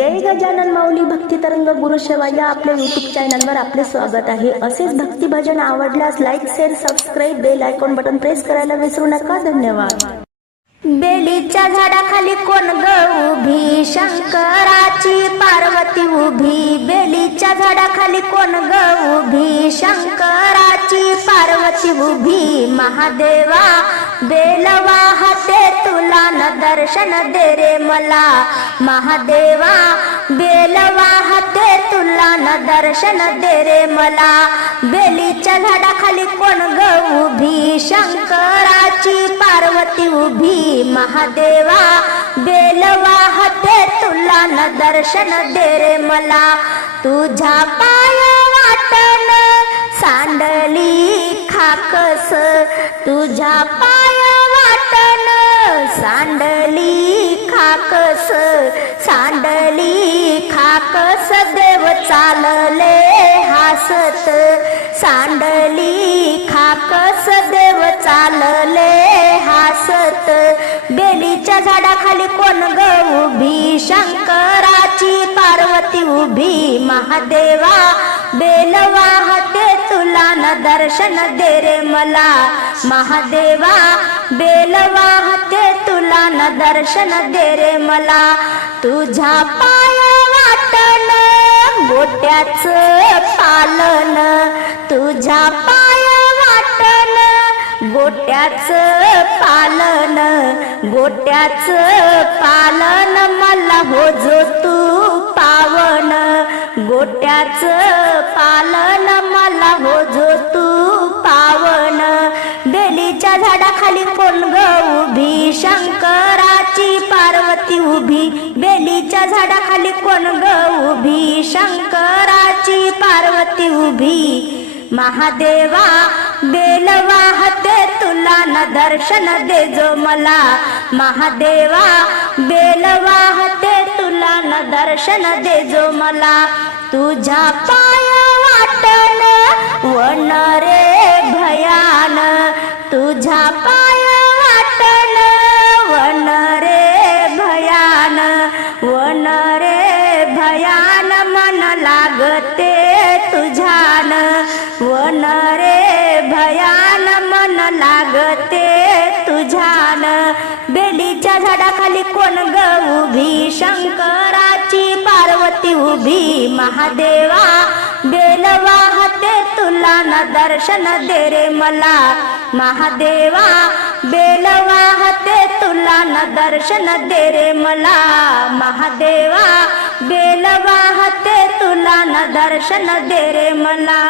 जय गजानन माऊली भक्ती तरंग गुरु शेवा या आपल्या युट्यूब चॅनलवर आपले स्वागत आहे. असेच भक्ती भजन आवडल्यास like share subscribe bell icon button press करायला विसरू नका. धन्यवाद. बेलीच्या झाडाखाली कोण ग उभी? शंकराची पार्वती उभी. बेलीच्या झाडाखाली कोण ग उभी? शंकराची पार्वती उभी. महादेवा बेलवा हाते तुला न दर्शन दे रे मला. महादेवा बेलवाहते तुला न दर्शन दे रे मला. बेलीच्या झाडाखाली कोण ग उभी? शंकराची पार्वती उभी. महादेवा बेलवाहते तुला न दर्शन दे रे मला. तुझ्या पाय वाटण सांडली खाकस. तुझ्या पाय वाटण सांडली सांडली खाकस देव चालले हासत. सांडली खाकस देव चालले हासत. बेलीच्या झाडाखाली कोण ग उभी? शंकराची पार्वती उभी. महादेवा बेलवाहते तुला न दर्शन दे रे मला. महादेवा बेलवा हाते तुला न दर्शन दे रे मला. तुझ्या पाय वाटण गोट्याच पालन. तुझ्या पाय वाटण गोट्याच पालन. गोट्याच पालन मला हो जो तू पावन. गोट्याच पालन मला उभी. बेलीच्या झाडाखाली कोण ग उभी? शंकराची पार्वती उभी. महादेवा बेलवा हाते तुला न दर्शन दे जो मला. महादेवा बेलवा हाते तुला न दर्शन दे जो मला. तुझ्या पाय वाटण वन रे भयान. तुझ्या पाय भयान मन लागते तुझ्यान. वन रे भयान मन लागते तुझ्यान. बेलीच्या झाडाखाली कोण ग उभी? शंकराची पार्वती उभी. महादेवा बेलवाहते तुला न दर्शन दे रे मला. महादेवा बेलवाहते तुला न दर्शन दे रे मला. महादेवा बेल वाहते तुला न दर्शन दे रे मला.